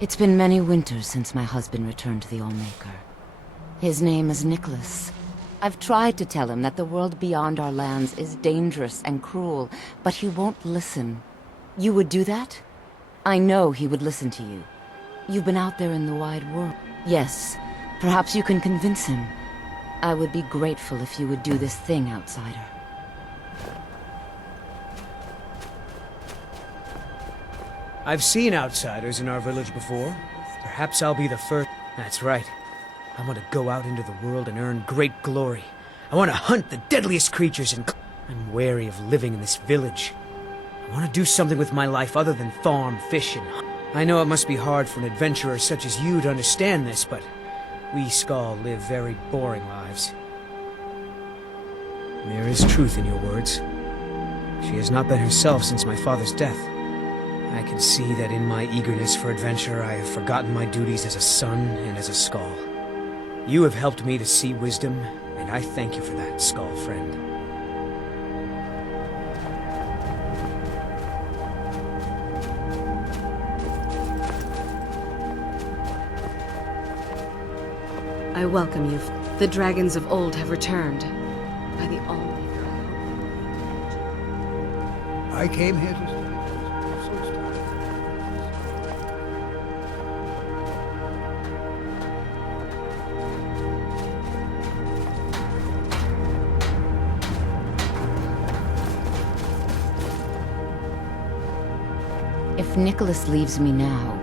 It's been many winters since my husband returned to the Allmaker. His name is Nicholas. I've tried to tell him that the world beyond our lands is dangerous and cruel, but he won't listen. You would do that? I know he would listen to you. You've been out there in the wide world. Yes, perhaps you can convince him. I would be grateful if you would do this thing, outsider. I've seen outsiders in our village before. Perhaps I'll be the first. That's right. I want to go out into the world and earn great glory. I want to hunt the deadliest creatures and... I'm wary of living in this village. I want to do something with my life other than farm, fish, and hunt. I know it must be hard for an adventurer such as you to understand this, but we Skull live very boring lives. There is truth in your words. She has not been herself since my father's death. I can see that in my eagerness for adventure, I have forgotten my duties as a son and as a Skull. You have helped me to see wisdom, and I thank you for that, Skull friend. I welcome you. The dragons of old have returned. By the Allmaker. I came here to... If Nicholas leaves me now,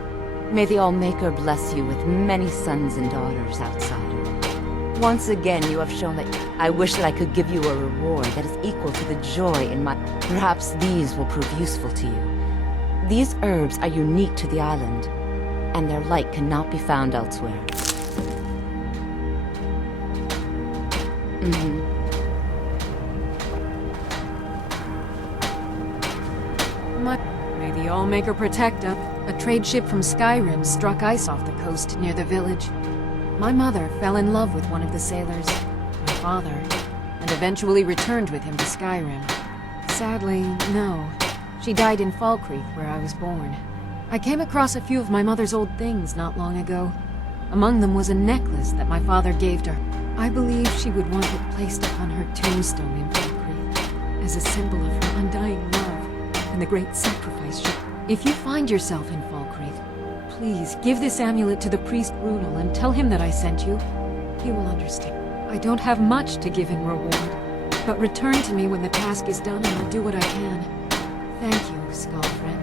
may the Allmaker bless you with many sons and daughters, outsider. Once again, you have shown that I wish that I could give you a reward that is equal to the joy in my... Perhaps these will prove useful to you. These herbs are unique to the island, and their like cannot be found elsewhere. May the Allmaker protect us. A trade ship from Skyrim struck ice off the coast near the village. My mother fell in love with one of the sailors, my father, and eventually returned with him to Skyrim. Sadly, no. She died in Fall Creek, where I was born. I came across a few of my mother's old things not long ago. Among them was a necklace that my father gave to her. I believe she would want it placed upon her tombstone in Fall Creek, as a symbol of her undying love and the great sacrifice she... If you find yourself in Fall Creek, please give this amulet to the priest Runel and tell him that I sent you. He will understand. I don't have much to give in reward, but return to me when the task is done and I'll do what I can. Thank you, Skull friend.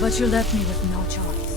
But you left me with no choice.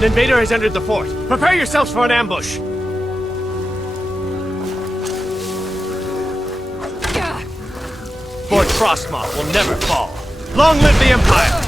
An invader has entered the fort. Prepare yourselves for an ambush. Fort Frostmoth will never fall. Long live the Empire!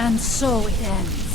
And so it ends.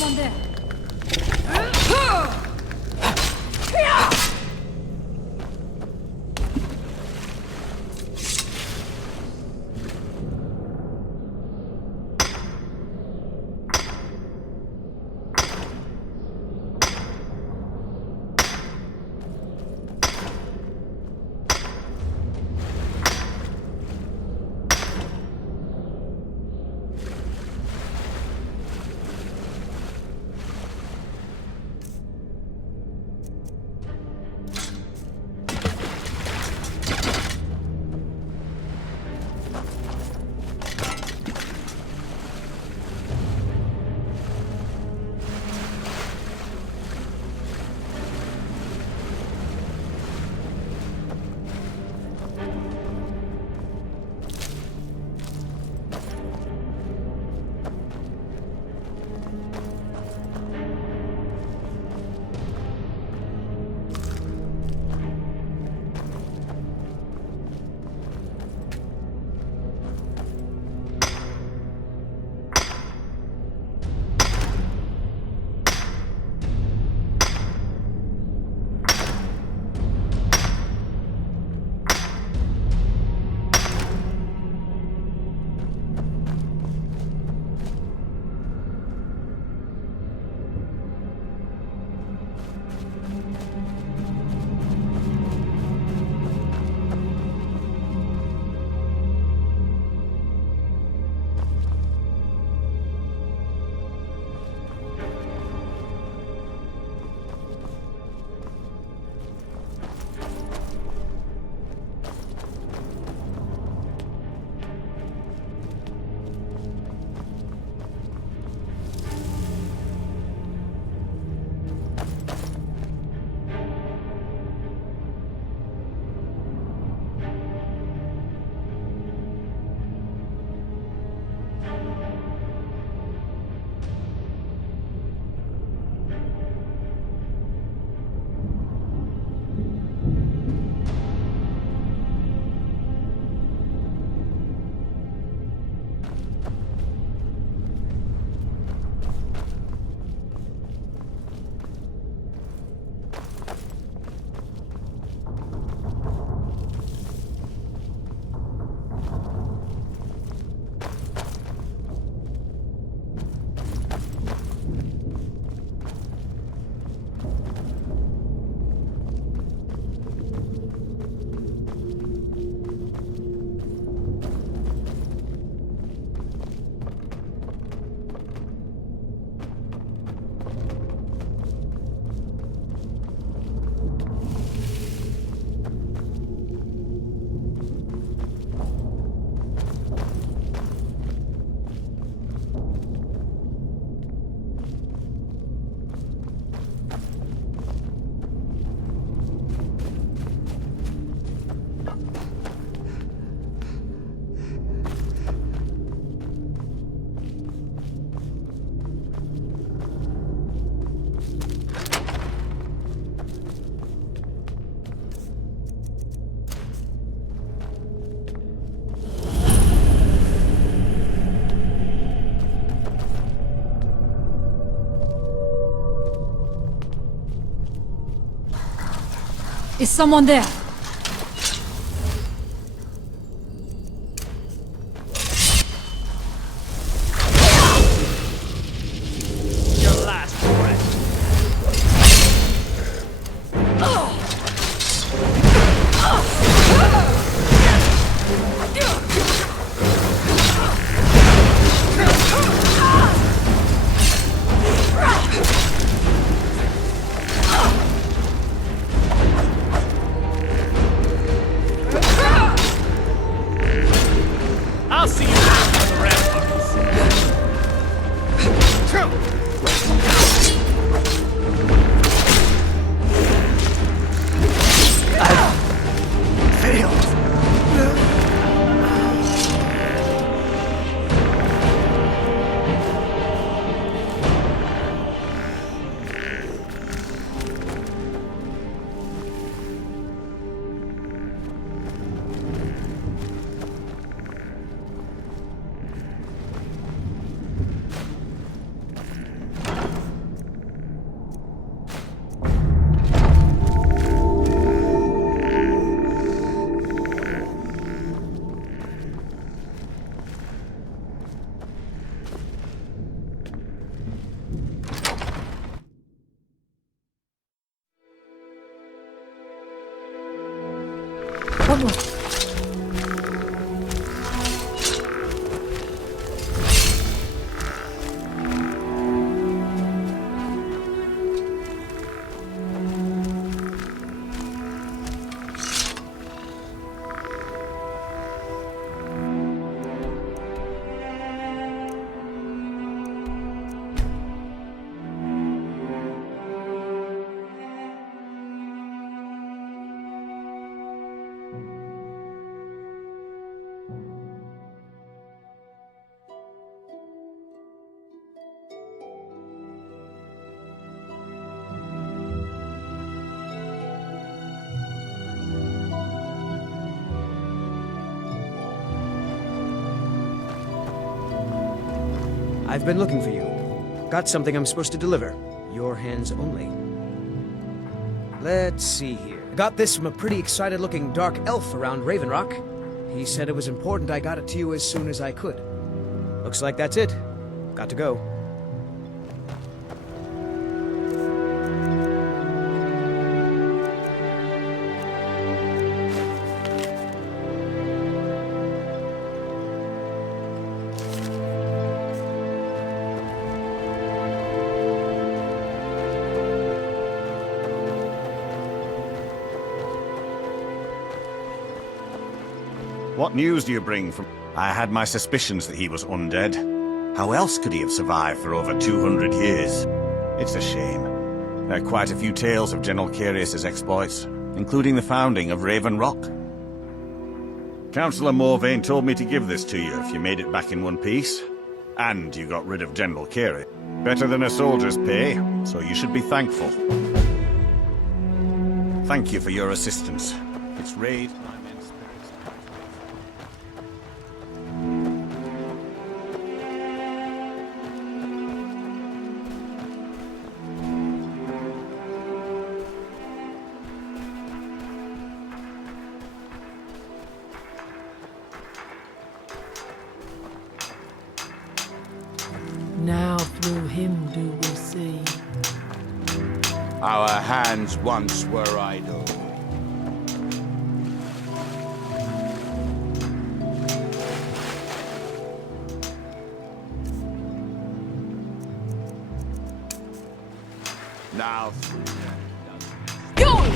someone there? Is someone there? Your last breath. I've been looking for you. Got something I'm supposed to deliver. Your hands only. Let's see here. I got this from a pretty excited-looking dark elf around Raven Rock. He said it was important I got it to you as soon as I could. Looks like that's it. Got to go. What news do you bring from... I had my suspicions that he was undead. How else could he have survived for over 200 years? It's a shame. There are quite a few tales of General Carius's exploits, including the founding of Raven Rock. Councillor Morvain told me to give this to you if you made it back in one piece. And you got rid of General Carius. Better than a soldier's pay, so you should be thankful. Thank you for your assistance. It's raid... Now through him do we see. Our hands once were idle. Now through them does... Go!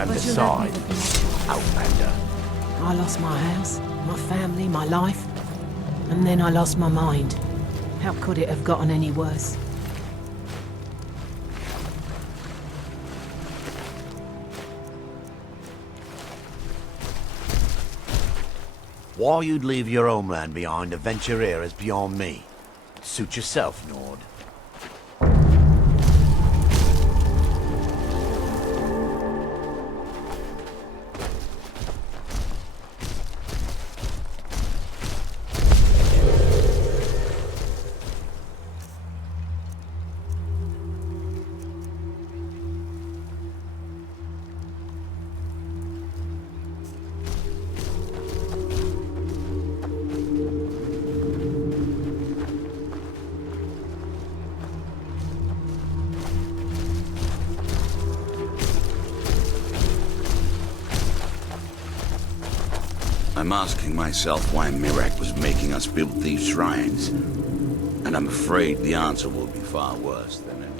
Aside, Outlander. I lost my house, my family, my life, and then I lost my mind. How could it have gotten any worse? Why you'd leave your homeland behind to venture here is beyond me. Suit yourself, Nord. I'm asking myself why Mirak was making us build these shrines. And I'm afraid the answer will be far worse than it is.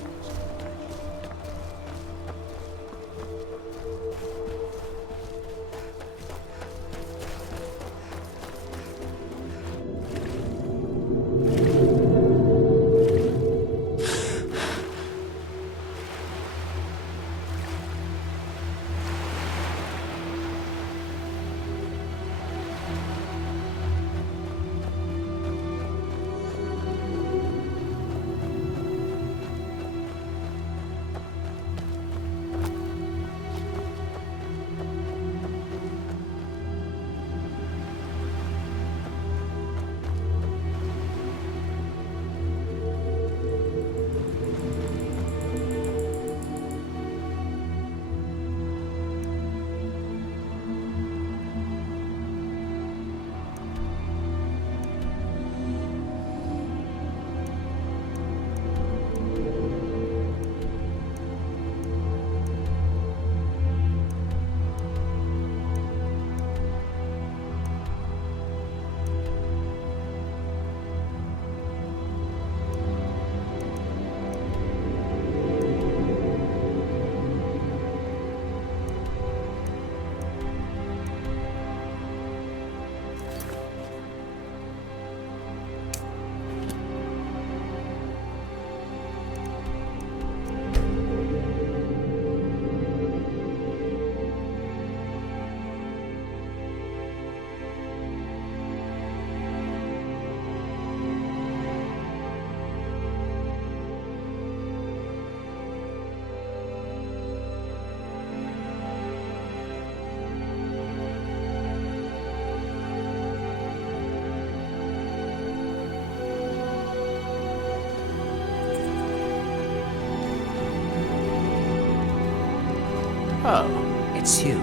Oh, it's you.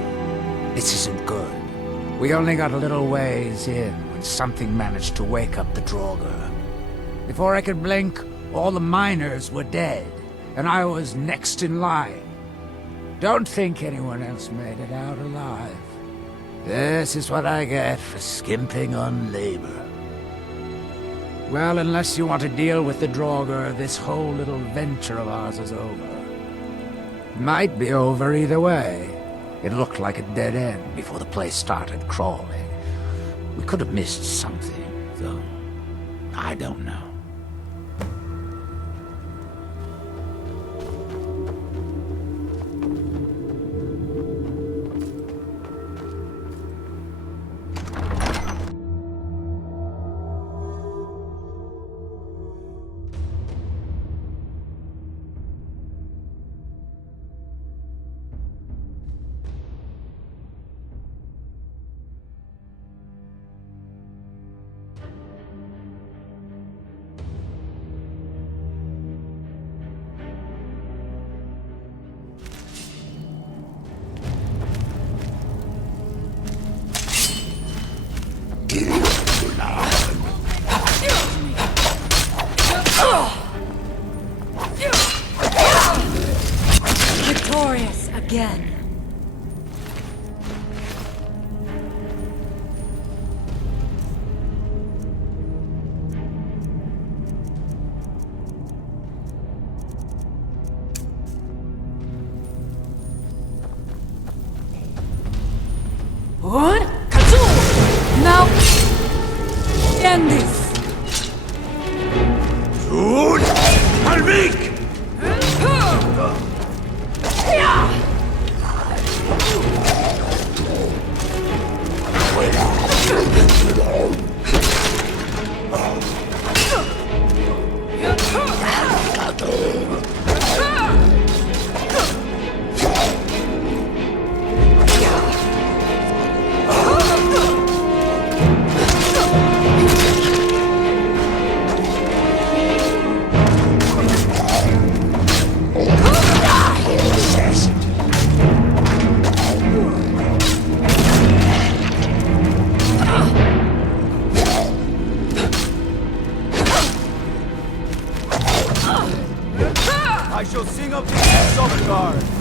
This isn't good. We only got a little ways in when something managed to wake up the Draugr. Before I could blink, all the miners were dead, and I was next in line. Don't think anyone else made it out alive. This is what I get for skimping on labor. Well, unless you want to deal with the Draugr, this whole little venture of ours is over. Might be over either way. It looked like a dead end before the place started crawling. We could have missed something, though. I don't know. Victorious again. What? Katsu! Now, end this. Good! Malvik! I shall sing of thee in Sovngarde.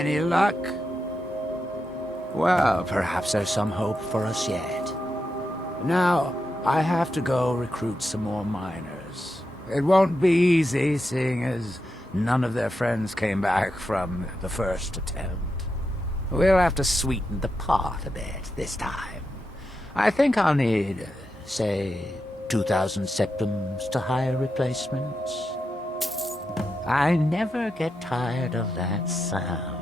Any luck? Well, perhaps there's some hope for us yet. Now, I have to go recruit some more miners. It won't be easy, seeing as none of their friends came back from the first attempt. We'll have to sweeten the pot a bit this time. I think I'll need, say, 2,000 septums to hire replacements. I never get tired of that sound.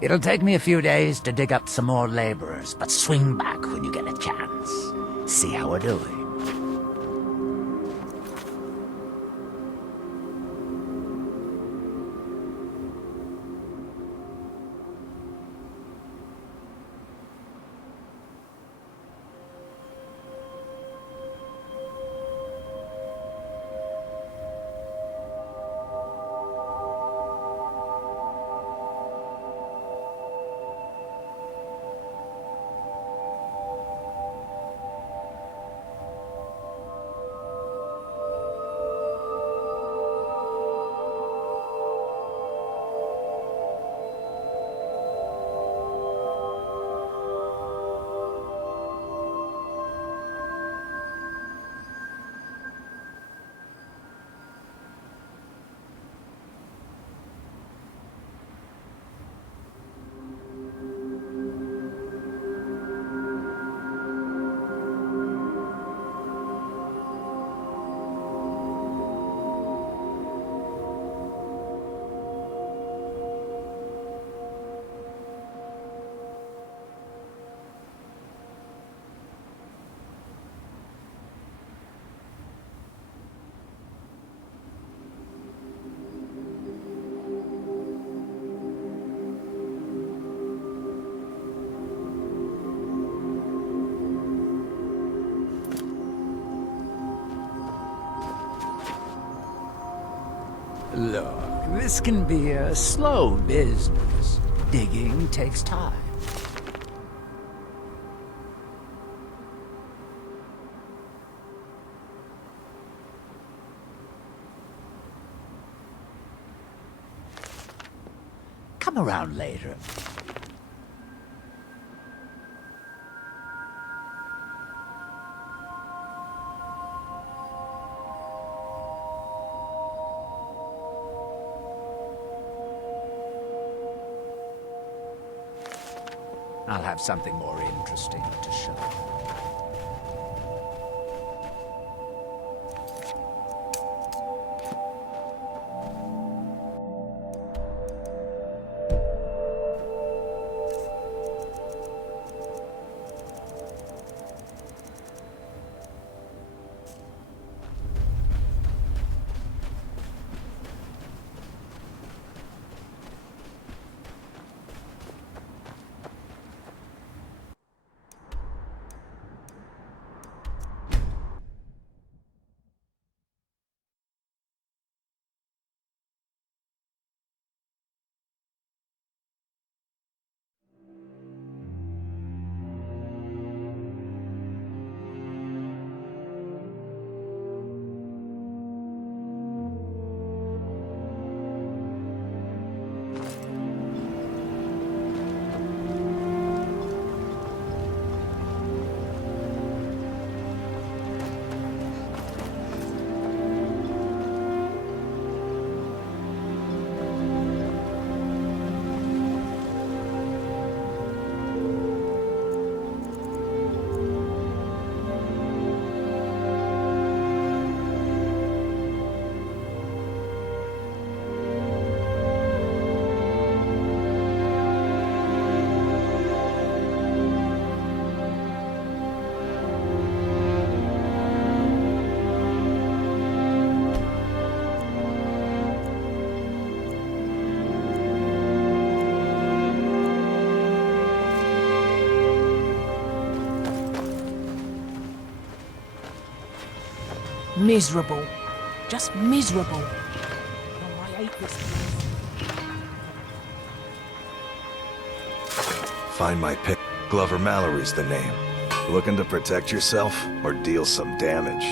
It'll take me a few days to dig up some more laborers, but swing back when you get a chance. See how we're doing. Look, this can be a slow business. Digging takes time. Come around later. I'll have something more interesting to show. Miserable. Just miserable. Oh, I hate this place. Find my pick. Glover Mallory's the name. Looking to protect yourself or deal some damage?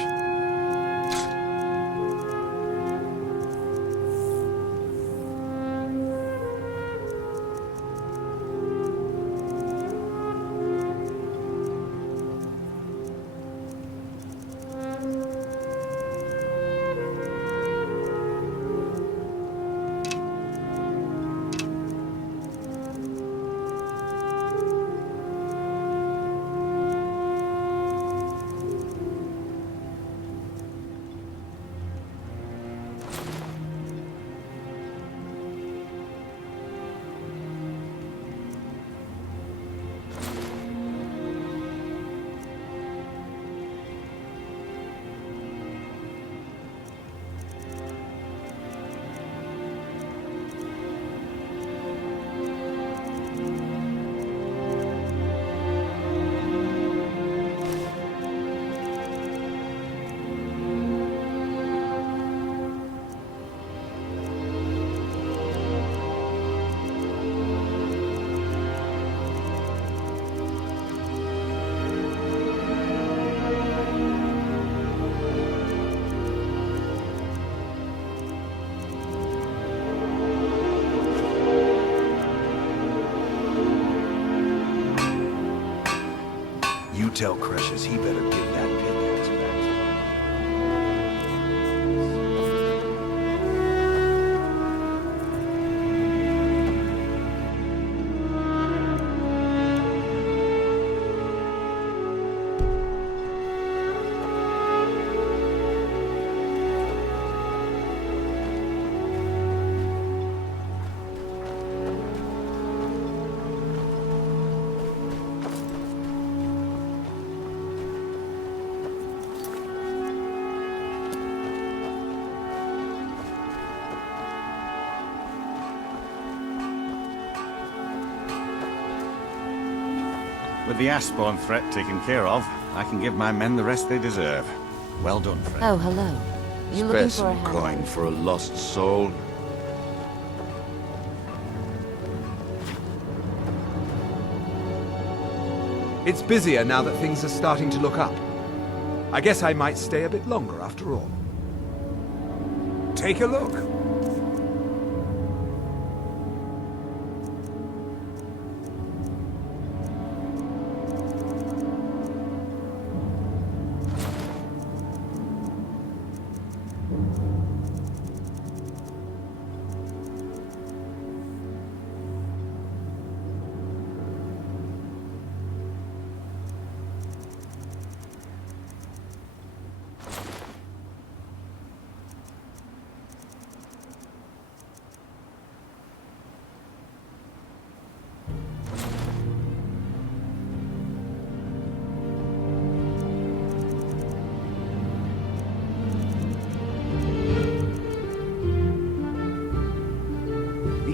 You tell Crushes he better give that pickaxe back to me. With the Ashbourne threat taken care of, I can give my men the rest they deserve. Well done, friend. Oh, hello. You looking for a Spare some hand? coin for a lost soul. It's busier now that things are starting to look up. I guess I might stay a bit longer after all. Take a look.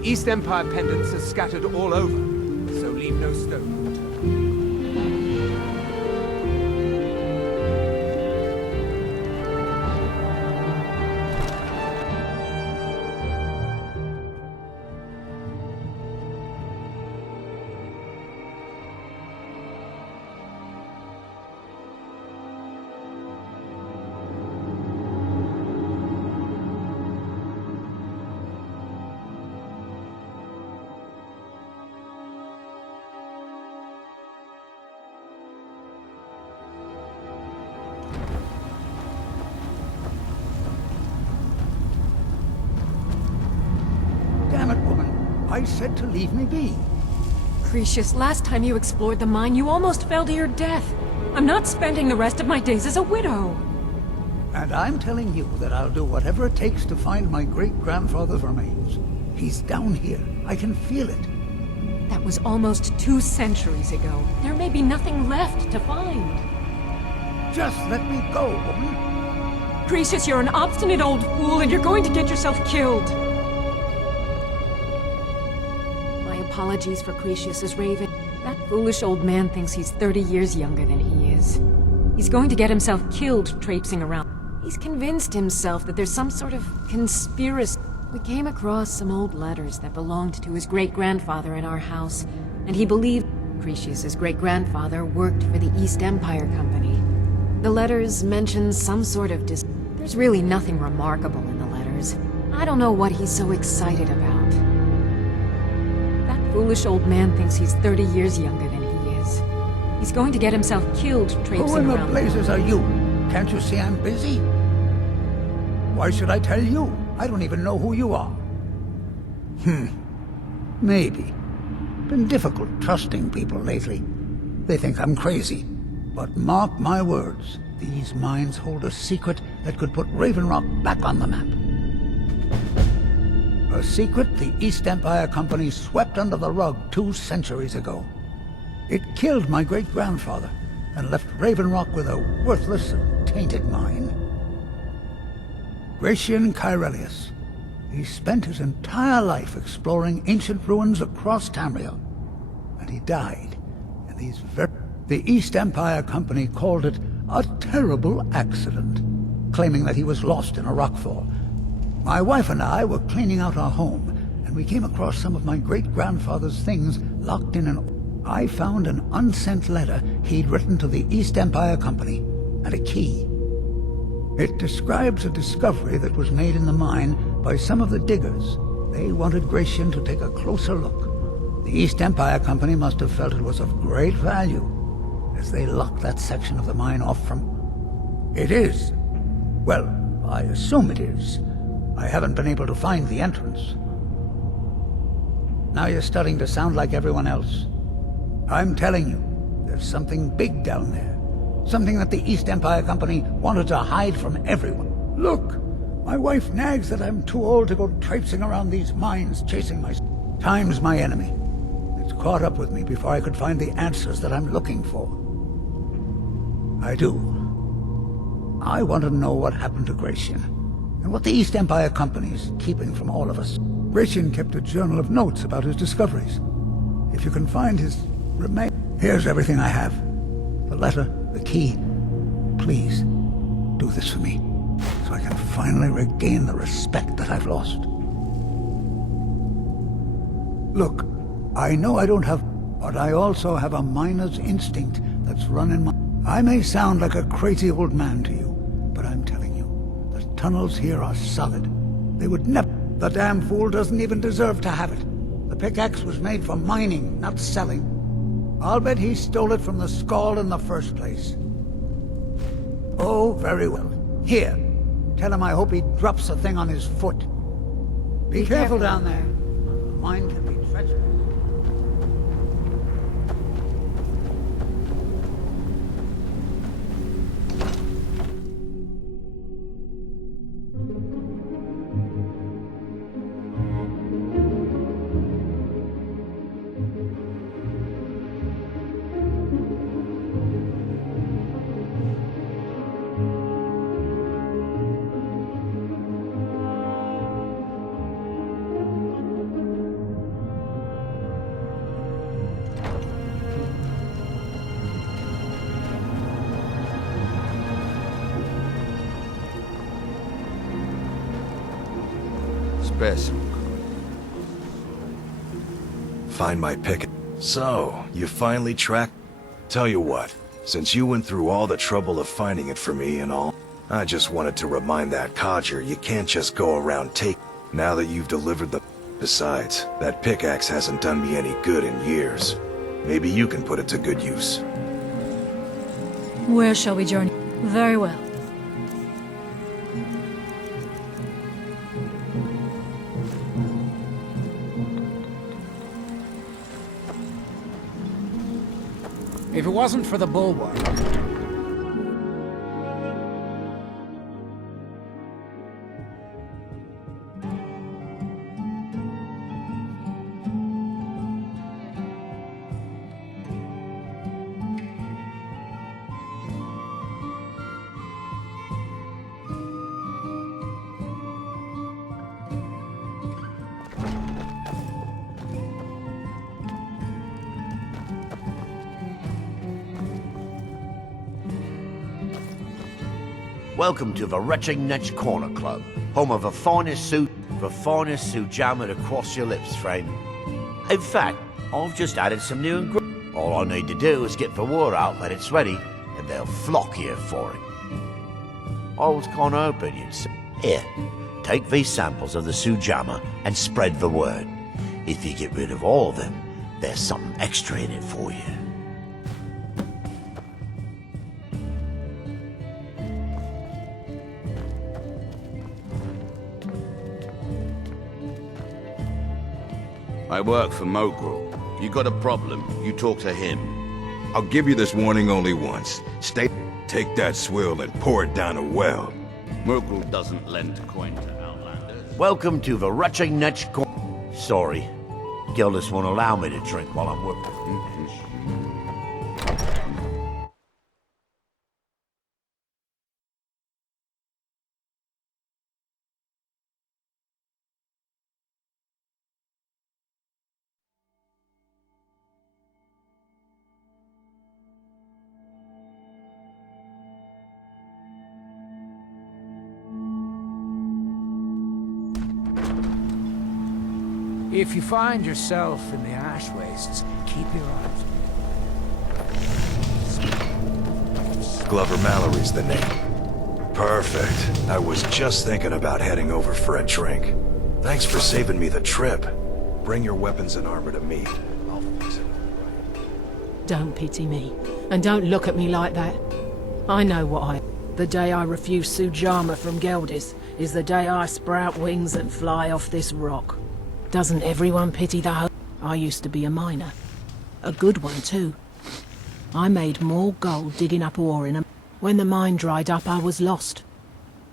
East Empire pendants are scattered all over, so leave no stone unturned. Damn it, woman. I said to leave me be. Cretius, last time you explored the mine, you almost fell to your death. I'm not spending the rest of my days as a widow. And I'm telling you that I'll do whatever it takes to find my great-grandfather's remains. He's down here. I can feel it. That was almost 2 centuries ago. There may be nothing left to find. Just let me go, woman. Cretius, you're an obstinate old fool, and you're going to get yourself killed. My apologies for Cretius's Raven. That foolish old man thinks he's 30 years younger than he is. He's going to get himself killed traipsing around. He's convinced himself that there's some sort of conspiracy. We came across some old letters that belonged to his great-grandfather in our house, and he believed Cretius's great-grandfather worked for the East Empire Company. The letters mention some sort of There's really nothing remarkable in the letters. I don't know what he's so excited about. That foolish old man thinks he's 30 years younger than he is. He's going to get himself killed traipsing Who in the around. blazes are you? Can't you see I'm busy? Why should I tell you? I don't even know who you are. Maybe. Been difficult trusting people lately. They think I'm crazy. But mark my words, these mines hold a secret that could put Raven Rock back on the map. A secret the East Empire Company swept under the rug 2 centuries ago. It killed my great-grandfather and left Raven Rock with a worthless and tainted mine. Gratian Kyrelius. He spent his entire life exploring ancient ruins across Tamriel. And he died in these The East Empire Company called it a terrible accident, claiming that he was lost in a rockfall. My wife and I were cleaning out our home, and we came across some of my great-grandfather's things locked in an... I found an unsent letter he'd written to the East Empire Company, and a key. It describes a discovery that was made in the mine by some of the diggers. They wanted Gratian to take a closer look. The East Empire Company must have felt it was of great value, as they locked that section of the mine off from... It is. Well, I assume it is. I haven't been able to find the entrance. Now you're starting to sound like everyone else. I'm telling you, there's something big down there. Something that the East Empire Company wanted to hide from everyone. Look, my wife nags that I'm too old to go traipsing around these mines chasing my... Time's my enemy. It's caught up with me before I could find the answers that I'm looking for. I do. I want to know what happened to Gratian, and what the East Empire Company's keeping from all of us. Gratian kept a journal of notes about his discoveries. If you can find his remains... Here's everything I have. The letter, the key. Please, do this for me, so I can finally regain the respect that I've lost. Look, I know I don't have... but I also have a miner's instinct that's running my... I may sound like a crazy old man to you, but I'm telling you, the tunnels here are solid. They would never... The damn fool doesn't even deserve to have it. The pickaxe was made for mining, not selling. I'll bet he stole it from the Skald in the first place. Oh, very well. Here, tell him I hope he drops the thing on his foot. Be careful down there. Mine can be treacherous. best. Find my pick. So, you finally tracked... Tell you what, since you went through all the trouble of finding it for me and all, I just wanted to remind that codger you can't just go around now that you've delivered the... Besides, that pickaxe hasn't done me any good in years. Maybe you can put it to good use. Where shall we journey? Very well. If it wasn't for the bulwark... Welcome to the Retching Netch Corner Club, home of the finest sujamma across your lips, friend. In fact, I've just added some new ingredients. All I need to do is get the word out that it's ready, and they'll flock here for it. I was kind of hoping you'd say, here, take these samples of the sujamma and spread the word. If you get rid of all of them, there's something extra in it for you. I work for Mogrel. You got a problem, you talk to him. I'll give you this warning only once. Take that swill and pour it down a well. Mogrel doesn't lend coin to outlanders. Welcome to the Retching Netch Corner... Sorry, Gildas won't allow me to drink while I'm working. If you find yourself in the ash wastes, keep your eyes... Glover Mallory's the name. Perfect. I was just thinking about heading over for a drink. Thanks for saving me the trip. Bring your weapons and armor to me. I'll fix it. Don't pity me. And don't look at me like that. I know what I... The day I refuse Sujamma from Geldis is the day I sprout wings and fly off this rock. Doesn't everyone pity the hope? I used to be a miner. A good one, too. I made more gold digging up ore in a... When the mine dried up, I was lost.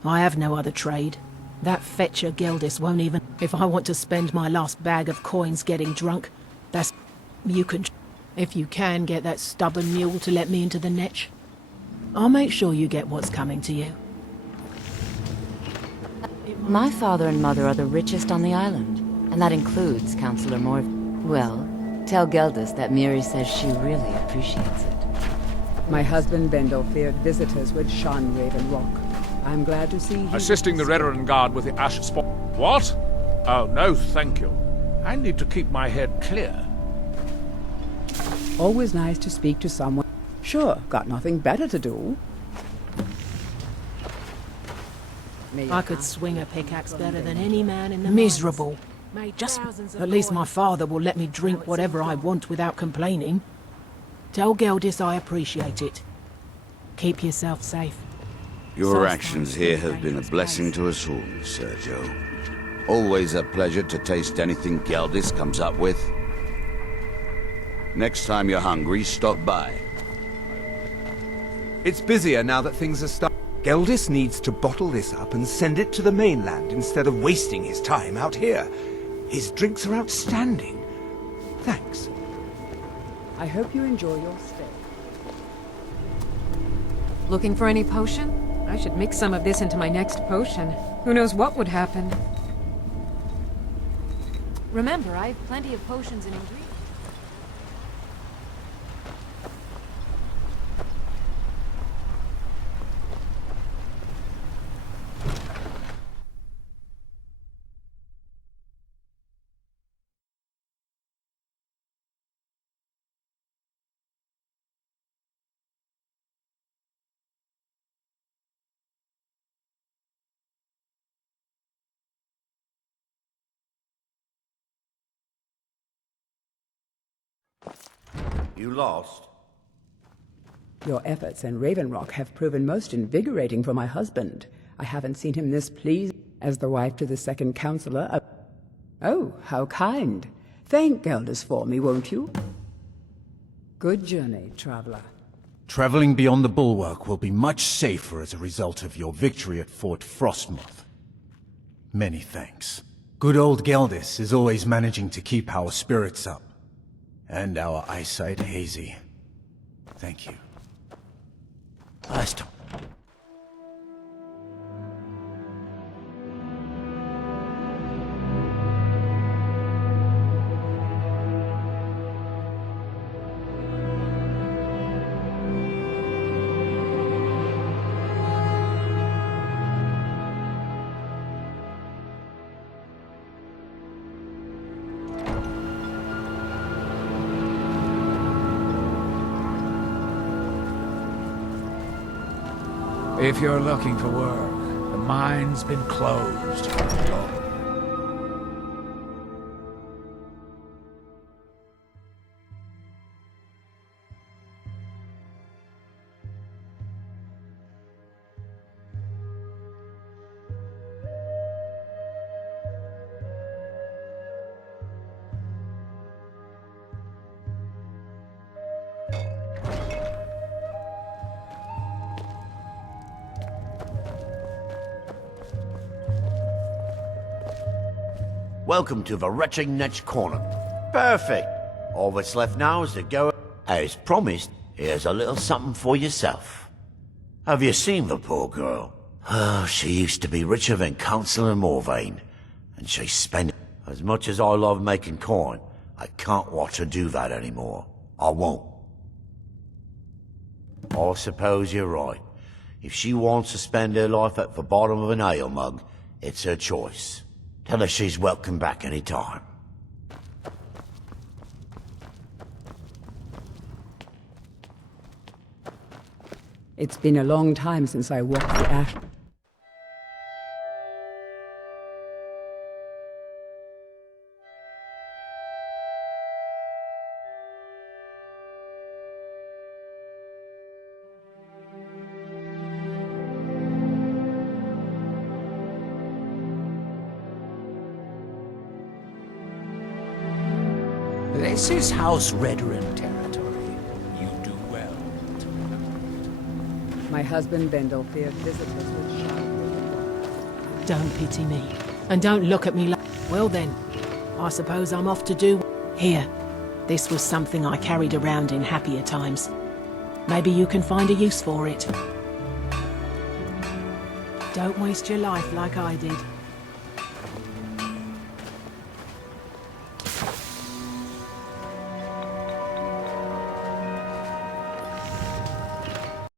I have no other trade. That fetcher Geldis won't even... If I want to spend my last bag of coins getting drunk, that's... You can... If you can get that stubborn mule to let me into the netch, I'll make sure you get what's coming to you. My father and mother are the richest on the island. And that includes Councillor Moore. Well, tell Geldis that Miri says she really appreciates it. My husband Vendel feared visitors would shun Raven Rock. I'm glad to see he... Assisting the Redoran Guard with the ash spot. What? Oh, no, thank you. I need to keep my head clear. Always nice to speak to someone. Sure, got nothing better to do. I could swing a pickaxe better than any man in the miserable. Just at least my father will let me drink whatever I want without complaining. Tell Geldis I appreciate it. Keep yourself safe. Your actions here have been a blessing to us all, Sergio. Always a pleasure to taste anything Geldis comes up with. Next time you're hungry, stop by. It's busier now that things are starting. Geldis needs to bottle this up and send it to the mainland instead of wasting his time out here. His drinks are outstanding. Thanks. I hope you enjoy your stay. Looking for any potion? I should mix some of this into my next potion. Who knows what would happen? Remember, I have plenty of potions and ingredients. You lost? Your efforts in Raven Rock have proven most invigorating for my husband. I haven't seen him this pleased as the wife to the second counselor of... Oh, how kind. Thank Gelders for me, won't you? Good journey, traveler. Traveling beyond the bulwark will be much safer as a result of your victory at Fort Frostmoth. Many thanks. Good old Geldis is always managing to keep our spirits up. And our eyesight hazy. Thank you. Last time. If you're looking for work, the mine's been closed. Welcome to the wretching next corner. Perfect. All that's left now is to go... As promised, here's a little something for yourself. Have you seen the poor girl? Oh, she used to be richer than Councillor Morvain, and she spent... As much as I love making coin, I can't watch her do that anymore. I won't. I suppose you're right. If she wants to spend her life at the bottom of an ale mug, it's her choice. Tell her she's welcome back any time. It's been a long time since I walked the ash... This is House Redrin territory. You do well. My husband Vendel feared visitors would shout. Don't pity me. And don't look at me like... Well then, I suppose I'm off to do... Here. This was something I carried around in happier times. Maybe you can find a use for it. Don't waste your life like I did.